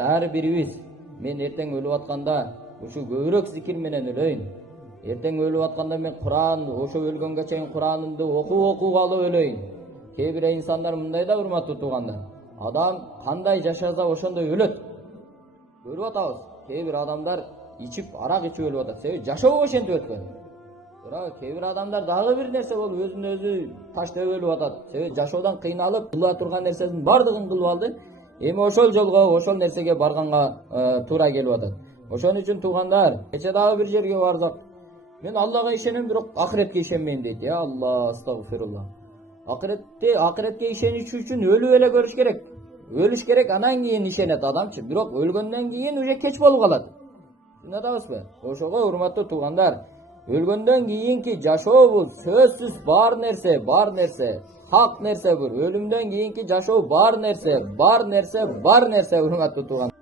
Her birimiz men erteң өлүп атканда ушу көбүрөөк зикир менен өлөйүн. Эртең өлүп атканда мен Кур'ан, ошо өлгөнгө чейин Кур'анымды окуп алып өлөйүн. Кээ бир инсандар мындай да урматтуу туугандар. Адам кандай жашаса ошондой өлөт. Көрүп атабыз. Кээ бир адамдар ичип, арак ичип өлүп атат. Себеби жашоо ошентип өткөн. Бирок кээ бир адамдар дагы бир нерсе болуп өзүн өзү таштап өлүп атат. Себеби жашоодон кыйналып, кыла турган нерсесин бардыгын кылып алды. Эми ошол жолго, ошол нерсеге барганга туура келип атат. Ошон үчүн туугандар, кече дагы бир жерге бардык. Мен Аллага ишенем, бирок акыретке ишенбейм дейт. Я Алла, астагфирулла. Акыретке ишениш үчүн өлүп эле көрүш керек. Өлүш керек, анан кийин ишенет адамчы. Бирок өлгөндөн кийин уже кеч болуп калат. Түшүнүп атабызбы? Ошого урматтуу туугандар, өлгөндөн кийинки жашоо бул сөзсүз бар нерсе, хак нерсе бул. Өлүмдөн кийинки жашоо бар нерсе, урматтуу туугандар.